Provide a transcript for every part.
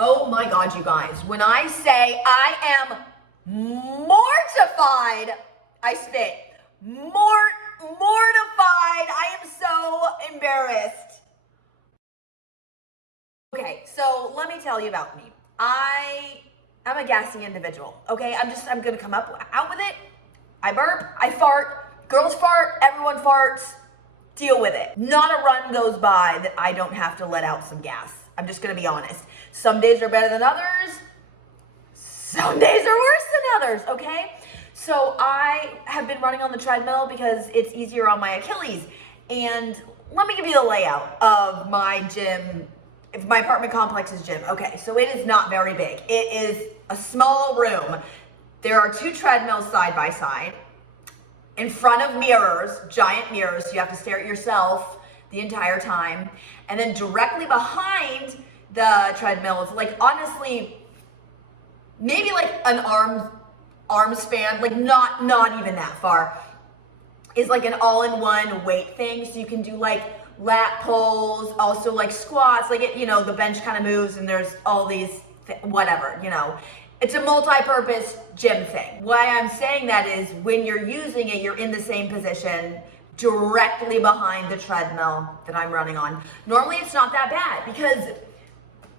Oh my God, you guys. When I say I am mortified, I spit. Mortified. I am so embarrassed. Okay, so let me tell you about me. I'm a gassy individual, okay? I'm gonna come out with it. I burp, I fart, girls fart, everyone farts. Deal with it. Not a run goes by that I don't have to let out some gas. I'm just gonna be honest. Some days are better than others. Some days are worse than others, okay? So I have been running on the treadmill because it's easier on my Achilles. And let me give you the layout of my gym, my apartment complex's gym. Okay, so it is not very big. It is a small room. There are 2 treadmills side by side. In front of mirrors, giant mirrors, so you have to stare at yourself the entire time. And then directly behind the treadmill is like, honestly, maybe like an arm span, like not even that far, is like an all-in-one weight thing. So you can do like lat pulls, also like squats, like the bench kind of moves and there's all these, whatever. It's a multi-purpose gym thing. Why I'm saying that is when you're using it, you're in the same position directly behind the treadmill that I'm running on. Normally it's not that bad because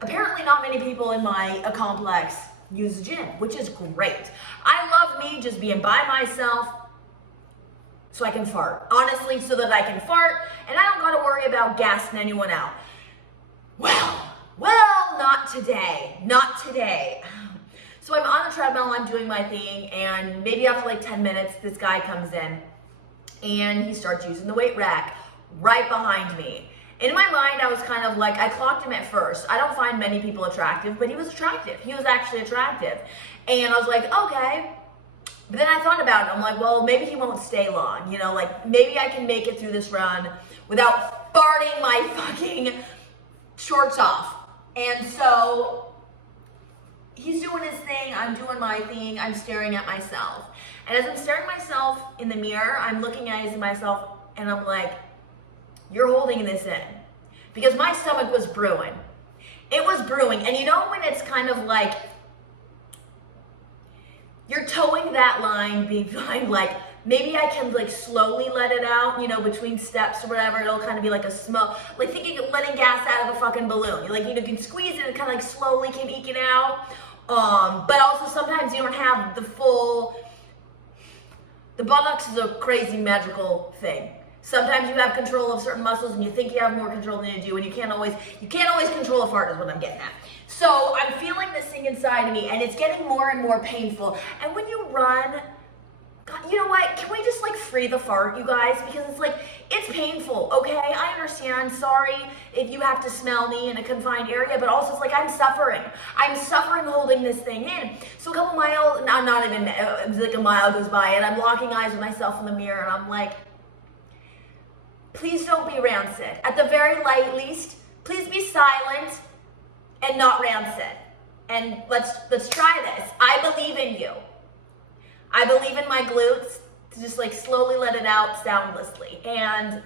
apparently not many people in my complex use the gym, which is great. I love me just being by myself so I can fart. Honestly, so that I can fart and I don't gotta worry about gassing anyone out. Well, not today. Not today. So I'm on the treadmill, I'm doing my thing, and maybe after like 10 minutes, this guy comes in and he starts using the weight rack right behind me. In my mind, I was kind of like, I clocked him at first. I don't find many people attractive, but he was attractive. He was actually attractive. And I was like, okay. But then I thought about it. I'm like, well, maybe he won't stay long. Like maybe I can make it through this run without farting my fucking shorts off. And so he's doing his thing, I'm doing my thing, I'm staring at myself. And as I'm staring at myself in the mirror, I'm looking at myself and I'm like, you're holding this in. Because my stomach was brewing. It was brewing. And when it's kind of like, you're towing that line behind like, maybe I can like slowly let it out, between steps or whatever. It'll kind of be like a smoke, like thinking of letting gas out of a fucking balloon. You can squeeze it and kind of like slowly can eke it out. But also sometimes you don't have the buttocks is a crazy magical thing. Sometimes you have control of certain muscles and you think you have more control than you do, and you can't always control a fart is what I'm getting at. So I'm feeling this thing inside of me and it's getting more and more painful. And when you run, God, you know what? Can we just like free the fart, you guys? Because it's painful, okay? I understand. Sorry if you have to smell me in a confined area, but also it's like I'm suffering. I'm suffering holding this thing in. So a couple miles, not even, like a mile goes by and I'm locking eyes with myself in the mirror and I'm like, please don't be rancid. At the very least, please be silent and not rancid. And let's try this. I believe in you. I believe in my glutes to just like slowly let it out soundlessly. And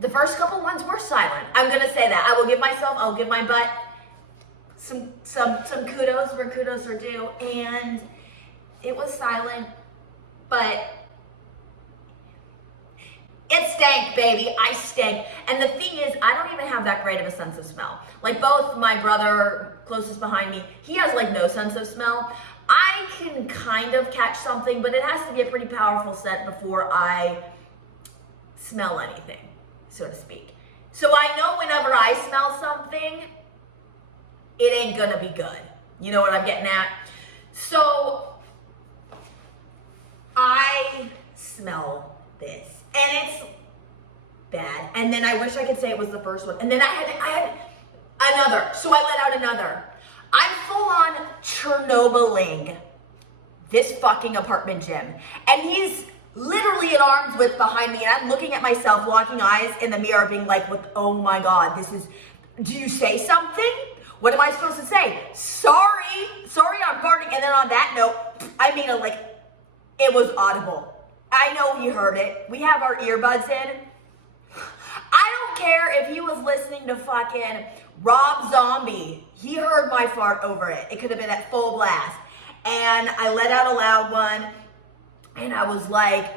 the first couple ones were silent. I'm gonna say that. I'll give my butt some kudos where kudos are due. And it was silent, but it stank, baby. I stank. And the thing is, I don't even have that great of a sense of smell. Like both my brother, closest behind me, he has like no sense of smell. I can kind of catch something, but it has to be a pretty powerful scent before I smell anything, so to speak. So I know whenever I smell something, it ain't gonna be good. You know what I'm getting at? So I smell this. And it's bad. And then I wish I could say it was the first one. And then I had another. So I let out another. I'm full on Chernobyling this fucking apartment gym. And he's literally at arm's width behind me. And I'm looking at myself, locking eyes in the mirror, being like, oh my God, do you say something? What am I supposed to say? Sorry, I'm farting. And then on that note, it was audible. I know he heard it. We have our earbuds in. I don't care if he was listening to fucking Rob Zombie, he heard my fart over it. It could have been at full blast. And I let out a loud one, and I was like,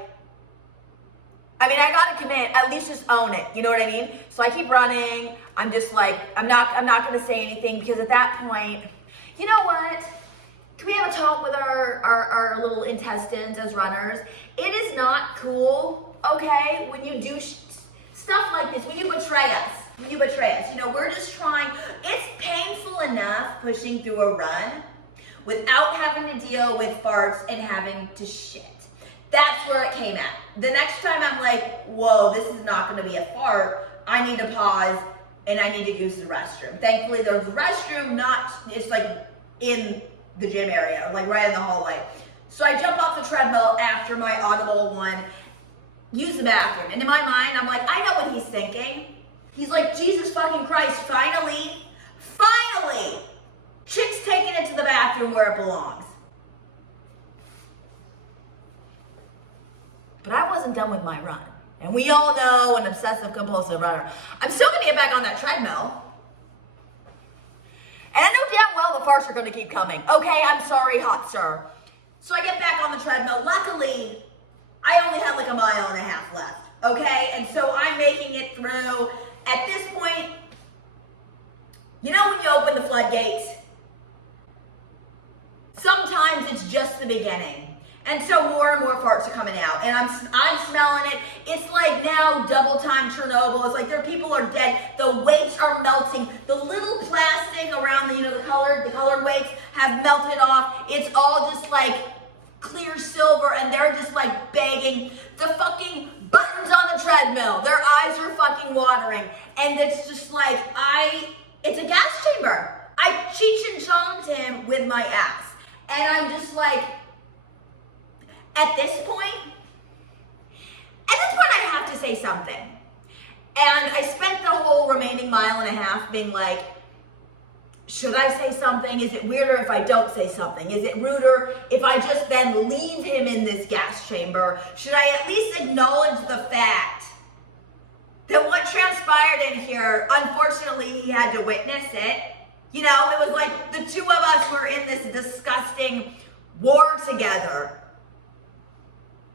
I mean, I gotta commit, at least just own it, you know what I mean? So I keep running, I'm just like, I'm not gonna say anything, because at that point, you know what? Can we have a talk with our little intestines as runners? It is not cool, okay, when you do stuff like this, when you betray us. You know, we're just trying, it's painful enough pushing through a run without having to deal with farts and having to shit. That's where it came at. The next time I'm like, whoa, this is not gonna be a fart. I need to pause and I need to use the restroom. Thankfully there's a restroom, it's like in the gym area, like right in the hallway. So I jump off the treadmill after my audible one, use the bathroom. And in my mind, I'm like, I know what he's thinking. He's like, Jesus fucking Christ, finally, chick's taking it to the bathroom where it belongs. But I wasn't done with my run. And we all know an obsessive compulsive runner. I'm still gonna get back on that treadmill. And I know damn well the farts are gonna keep coming. Okay, I'm sorry, hot sir. So I get back on the treadmill. Luckily, I only had like a mile and a half left. Okay, and so I'm making it through. At this point, you know when you open the floodgates? Sometimes it's just the beginning. And so more and more farts are coming out, and I'm smelling it. It's like now double time Chernobyl. It's like people are dead. The weights are melting. The little plastic around the colored weights have melted off. It's all just like clear silver, and they're just like begging. The fucking buttons on the treadmill, their eyes are fucking watering, and it's just like it's a gas chamber. I Cheech and Chonged him with my ass, and I'm just like. At this point, I have to say something. And I spent the whole remaining mile and a half being like, should I say something? Is it weirder if I don't say something? Is it ruder if I just then leave him in this gas chamber? Should I at least acknowledge the fact that what transpired in here, unfortunately, he had to witness it. You know, it was like the two of us were in this disgusting war together.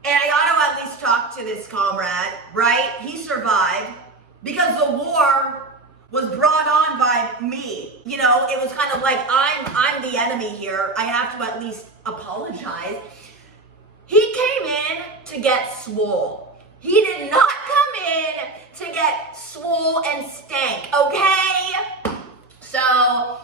And I ought to at least talk to this comrade, right? He survived because the war was brought on by me. You know, it was kind of like, I'm the enemy here. I have to at least apologize. He came in to get swole. He did not come in to get swole and stank, okay? So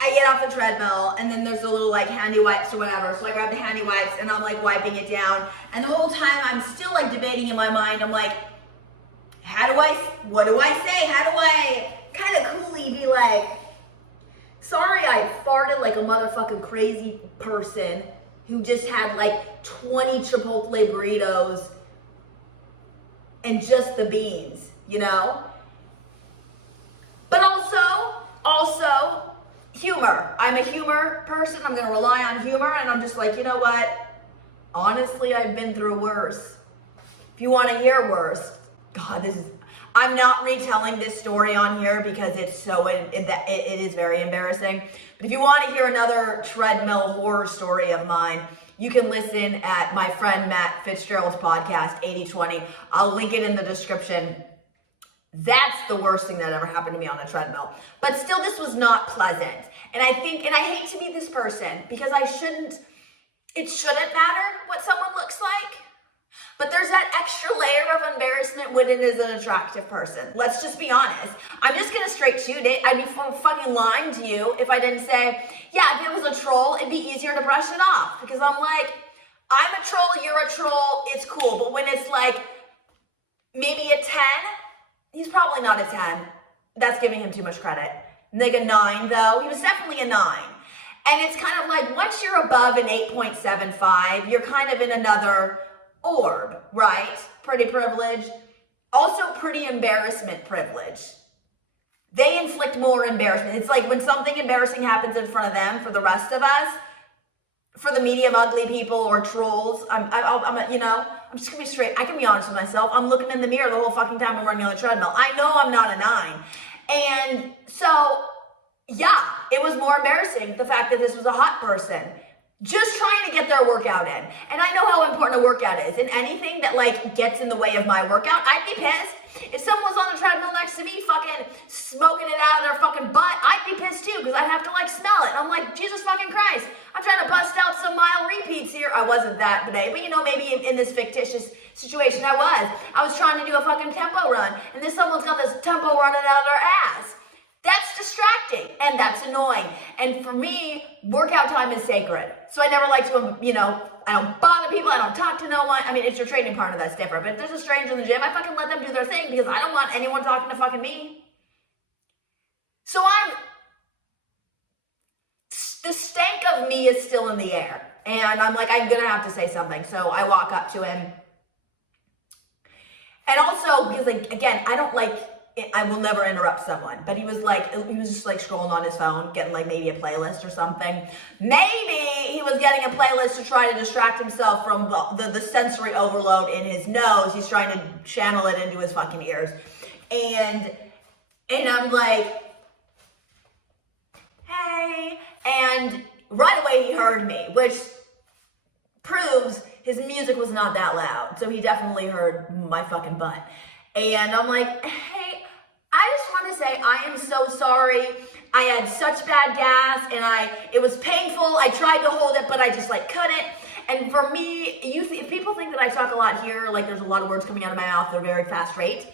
I get off the treadmill, and then there's a little like handy wipes or whatever. So I grab the handy wipes and I'm like wiping it down. And the whole time I'm still like debating in my mind. I'm like, what do I say? How do I kind of coolly be like, sorry I farted like a motherfucking crazy person who just had like 20 Chipotle burritos and just the beans, you know? But also, humor. I'm a humor person. I'm going to rely on humor. And I'm just like, you know what? Honestly, I've been through worse. If you want to hear worse, God, I'm not retelling this story on here because it's it is very embarrassing. But if you want to hear another treadmill horror story of mine, you can listen at my friend Matt Fitzgerald's podcast, 80/20. I'll link it in the description. That's the worst thing that ever happened to me on a treadmill. But still, this was not pleasant. And I hate to be this person because it shouldn't matter what someone looks like. But there's that extra layer of embarrassment when it is an attractive person. Let's just be honest. I'm just going to straight shoot it. I'd be fucking lying to you if I didn't say, yeah, if it was a troll, it'd be easier to brush it off. Because I'm like, I'm a troll, you're a troll, it's cool. But when it's like maybe a 10, he's probably not a 10. That's giving him too much credit. Like a 9, though. He was definitely a 9. And it's kind of like once you're above an 8.75, you're kind of in another orb, right? Pretty privilege. Also pretty embarrassment privilege. They inflict more embarrassment. It's like when something embarrassing happens in front of them, for the rest of us, for the medium ugly people or trolls, I'm just gonna be straight. I can be honest with myself. I'm looking in the mirror the whole fucking time I'm running on the treadmill. I know I'm not a 9. And so, yeah, it was more embarrassing, the fact that this was a hot person just trying to get their workout in. And I know how important a workout is, and anything that like gets in the way of my workout, I'd be pissed. If someone was on the treadmill next to me fucking smoking it out of their fucking butt, I'd be pissed too, because I'd have to like smell it. I'm like, Jesus fucking Christ, I'm trying to bust out some mile repeats here. I wasn't that today, but you know, maybe in this fictitious situation I was trying to do a fucking tempo run, and this someone's got this tempo running out of their ass. That's distracting, and that's annoying. And for me, workout time is sacred. So I never like to, you know, I don't bother people, I don't talk to no one. I mean, it's your training partner that's different, but if there's a stranger in the gym, I fucking let them do their thing, because I don't want anyone talking to fucking me. So the stank of me is still in the air. And I'm like, I'm gonna have to say something. So I walk up to him. And also, because like, again, I will never interrupt someone, but he was just like scrolling on his phone, getting like maybe a playlist or something. Maybe he was getting a playlist to try to distract himself from the sensory overload in his nose. He's trying to channel it into his fucking ears. And I'm like, hey, and right away he heard me, which proves his music was not that loud. So he definitely heard my fucking butt. And I'm like, hey, I just want to say I am so sorry. I had such bad gas and it was painful. I tried to hold it, but I just like couldn't. And for me, if people think that I talk a lot here, like there's a lot of words coming out of my mouth, they're very fast rate.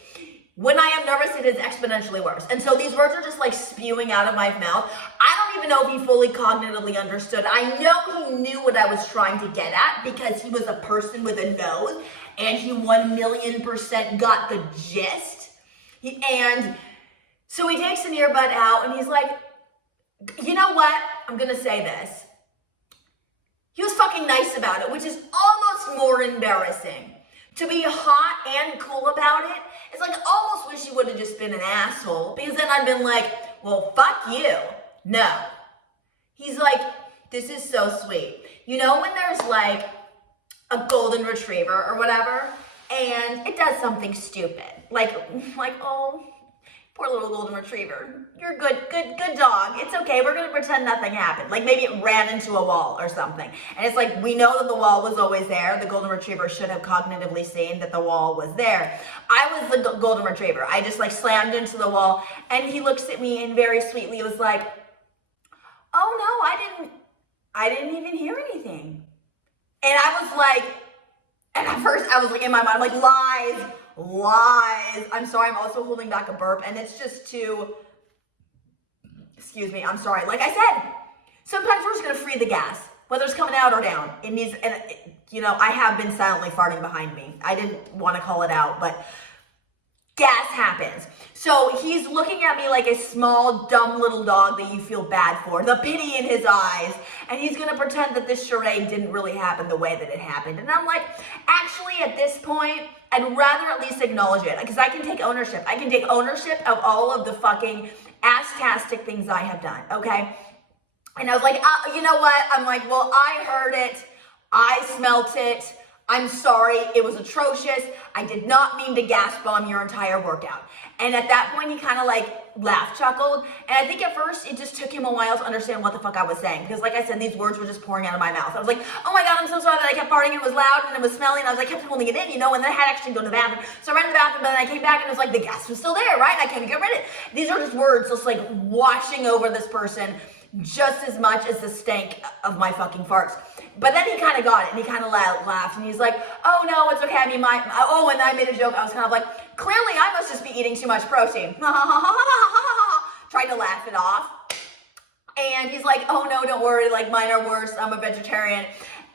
When I am nervous, it is exponentially worse. And so these words are just like spewing out of my mouth. I don't even know if he fully cognitively understood. I know he knew what I was trying to get at, because he was a person with a nose and he 1,000,000% got the gist. And so he takes an earbud out and he's like, you know what? I'm going to say this. He was fucking nice about it, which is almost more embarrassing. To be hot and cool about it, it's like I almost wish he would have just been an asshole, because then I'd been like, well, fuck you. No. He's like, this is so sweet. You know when there's like a golden retriever or whatever, and it does something stupid, like, oh, poor little golden retriever. You're good dog. It's okay. We're going to pretend nothing happened. Like maybe it ran into a wall or something. And it's like, we know that the wall was always there. The golden retriever should have cognitively seen that the wall was there. I was the golden retriever. I just like slammed into the wall, and he looks at me and very sweetly was like, oh no, I didn't even hear anything. And I was like, and at first I was like in my mind, I'm like, lies. I'm sorry, I'm also holding back a burp, and it's just excuse me, I'm sorry. Like I said, sometimes we're just gonna free the gas, whether it's coming out or down. You know, I have been silently farting behind me. I didn't want to call it out, but gas happens. So he's looking at me like a small, dumb little dog that you feel bad for, the pity in his eyes, and he's gonna pretend that this charade didn't really happen the way that it happened. And I'm like, actually at this point, I'd rather at least acknowledge it, because I can take ownership. I can take ownership of all of the fucking ass-tastic things I have done, okay? And I was like, you know what? I'm like, well, I heard it. I smelt it. I'm sorry, it was atrocious. I did not mean to gas bomb your entire workout. And at that point, he kind of like laughed, chuckled. And I think at first, it just took him a while to understand what the fuck I was saying. Because like I said, these words were just pouring out of my mouth. I was like, oh my God, I'm so sorry that I kept farting. It was loud and it was smelly. And I was like, kept holding it in, you know, and then I had to actually go to the bathroom. So I ran to the bathroom, but then I came back and it was like, the gas was still there, right? And I can't get rid of it. These are just words just like washing over this person just as much as the stank of my fucking farts. But then he kind of got it, and he kind of laughed, and he's like, oh no, it's okay. I mean, and I made a joke. I was kind of like, clearly I must just be eating too much protein. Tried to laugh it off. And he's like, oh no, don't worry, like mine are worse. I'm a vegetarian.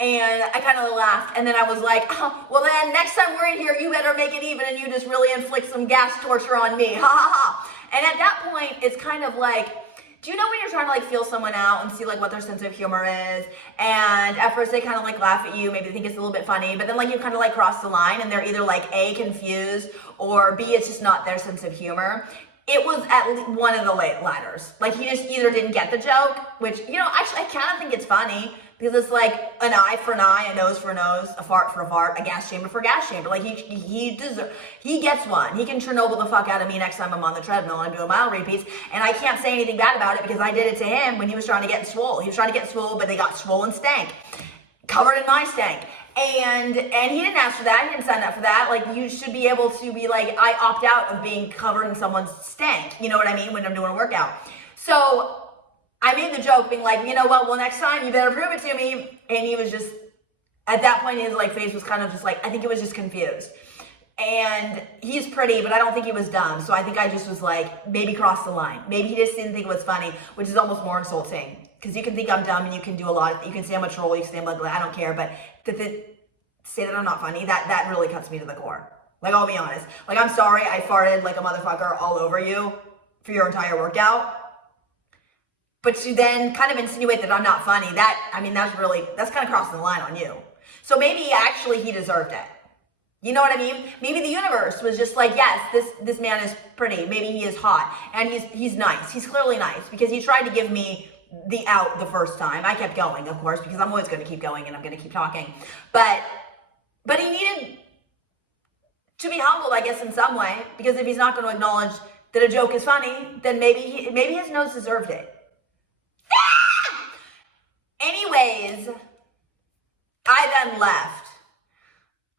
And I kind of laughed, and then I was like, oh, well then next time we're in here, you better make it even, and you just really inflict some gas torture on me. Ha ha ha. And at that point, it's kind of like, do you know when you're trying to like feel someone out and see like what their sense of humor is? And at first they kind of like laugh at you, maybe they think it's a little bit funny, but then like you kind of like cross the line and they're either like A, confused, or B, it's just not their sense of humor. It was at least one of the ladders. Like he just either didn't get the joke, which, you know, actually I kind of think it's funny, Because it's like an eye for an eye, a nose for a nose, a fart for a fart, a gas chamber for a gas chamber. Like he gets one. He can Chernobyl the fuck out of me next time I'm on the treadmill and I'm doing mile repeats. And I can't say anything bad about it because I did it to him when he was trying to get swole. He was trying to get swole, but they got swollen stank. Covered in my stank. And he didn't ask for that. He didn't sign up for that. Like, you should be able to be like, I opt out of being covered in someone's stank. You know what I mean? When I'm doing a workout. So I made the joke being like, you know what? Well, next time you better prove it to me. And he was just, at that point, his like face was kind of just like, I think it was just confused. And he's pretty, but I don't think he was dumb. So I think I just was like, maybe cross the line. Maybe he just didn't think it was funny, which is almost more insulting. Because you can think I'm dumb and you can do a lot. You can say I'm a troll, you can say I'm ugly, I don't care. But say that I'm not funny, that really cuts me to the core. Like, I'll be honest. Like, I'm sorry I farted like a motherfucker all over you for your entire workout. But to then kind of insinuate that I'm not funny, that's kind of crossing the line on you. So maybe actually he deserved it. You know what I mean? Maybe the universe was just like, yes, this man is pretty. Maybe he is hot. And he's nice. He's clearly nice because he tried to give me the out the first time. I kept going, of course, because I'm always going to keep going and I'm going to keep talking. But he needed to be humbled, I guess, in some way. Because if he's not going to acknowledge that a joke is funny, then maybe his nose deserved it. Anyways, I then left.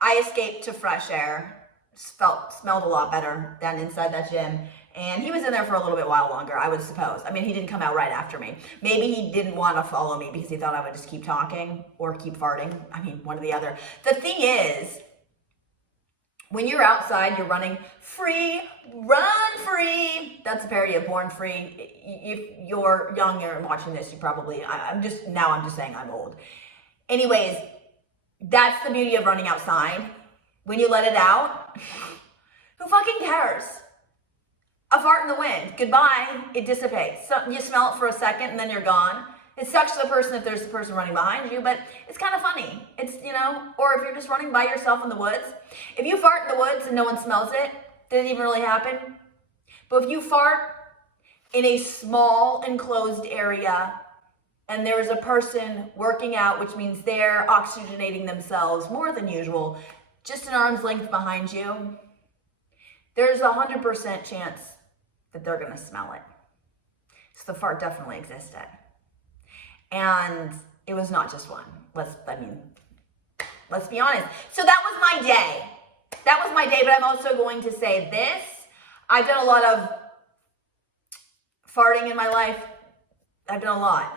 I escaped to fresh air. Smelled a lot better than inside that gym. And he was in there for a little bit while longer, I would suppose. I mean, he didn't come out right after me. Maybe he didn't want to follow me because he thought I would just keep talking or keep farting. I mean, one or the other. The thing is, when you're outside, you're running free, run free. That's a parody of Born Free. If you're young and watching this, you probably, I'm just saying I'm old. Anyways, that's the beauty of running outside. When you let it out, who fucking cares? A fart in the wind, goodbye, it dissipates. So you smell it for a second and then you're gone. It sucks to the person if there's a person running behind you, but it's kind of funny. It's, or if you're just running by yourself in the woods. If you fart in the woods and no one smells it, did it even really happen? But if you fart in a small enclosed area and there is a person working out, which means they're oxygenating themselves more than usual, just an arm's length behind you, there's 100% chance that they're going to smell it. So the fart definitely existed. And it was not just one. Let's be honest. So that was my day. That was my day, but I'm also going to say this. I've done a lot of farting in my life. I've done a lot.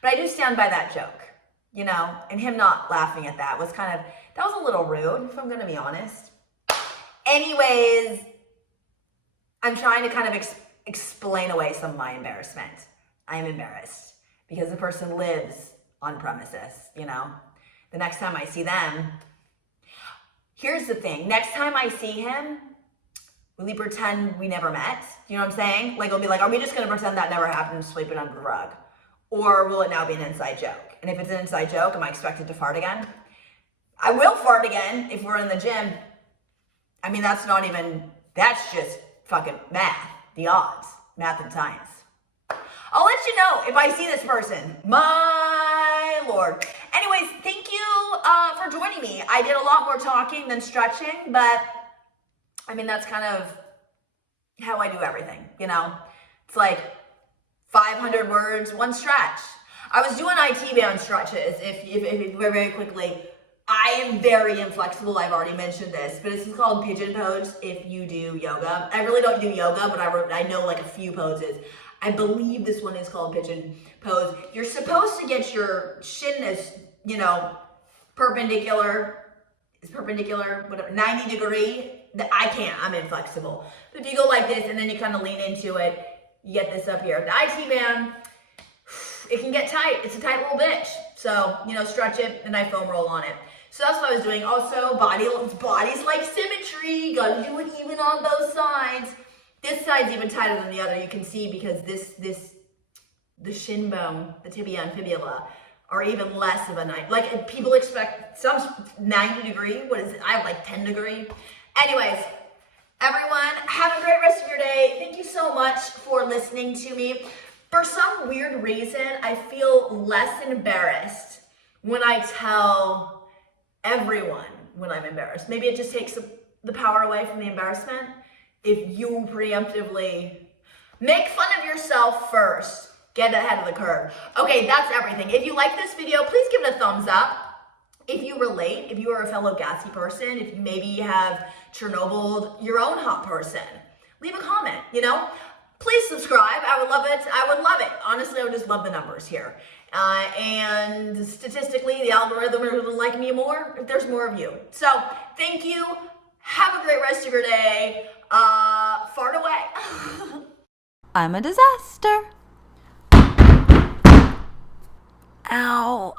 But I do stand by that joke, and him not laughing at that was that was a little rude, if I'm going to be honest. Anyways, I'm trying to kind of explain away some of my embarrassment. I am embarrassed because the person lives on premises, The next time I see them, here's the thing. Next time I see him, will he pretend we never met? You know what I'm saying? Like, he'll be like, are we just going to pretend that never happened and sweep it under the rug? Or will it now be an inside joke? And if it's an inside joke, am I expected to fart again? I will fart again if we're in the gym. I mean, that's just fucking math. The odds. Math and science. I'll let you know if I see this person. My Lord. Anyways, thank you for joining me. I did a lot more talking than stretching, but I mean, that's kind of how I do everything, It's like 500 words, one stretch. I was doing IT band stretches, if very quickly. I am very inflexible. I've already mentioned this, but it's called pigeon pose if you do yoga. I really don't do yoga, but I know like a few poses. I believe this one is called pigeon pose. You're supposed to get your shin as, perpendicular, whatever, 90 degree. I can't, I'm inflexible. But if you go like this and then you kind of lean into it, you get this up here. The IT band, it can get tight. It's a tight little bitch. So, stretch it and I foam roll on it. So that's what I was doing. Also, body's like symmetry. Gotta do it even on both sides. This side's even tighter than the other. You can see because the shin bone, the tibia and fibula, are even less of a night. Like, people expect some 90 degree. What is it? I have like 10 degree. Anyways, everyone, have a great rest of your day. Thank you so much for listening to me. For some weird reason, I feel less embarrassed when I tell everyone when I'm embarrassed. Maybe it just takes the power away from the embarrassment. If you preemptively make fun of yourself first, get ahead of the curve. Okay, that's everything. If you like this video, please give it a thumbs up. If you relate, if you are a fellow gassy person, if you maybe have Chernobyled your own hot person, leave a comment, Please subscribe. I would love it. I would love it. Honestly, I would just love the numbers here. And statistically, the algorithm will like me more if there's more of you. So thank you. Have a great rest of your day. Fart away. I'm a disaster. Ow.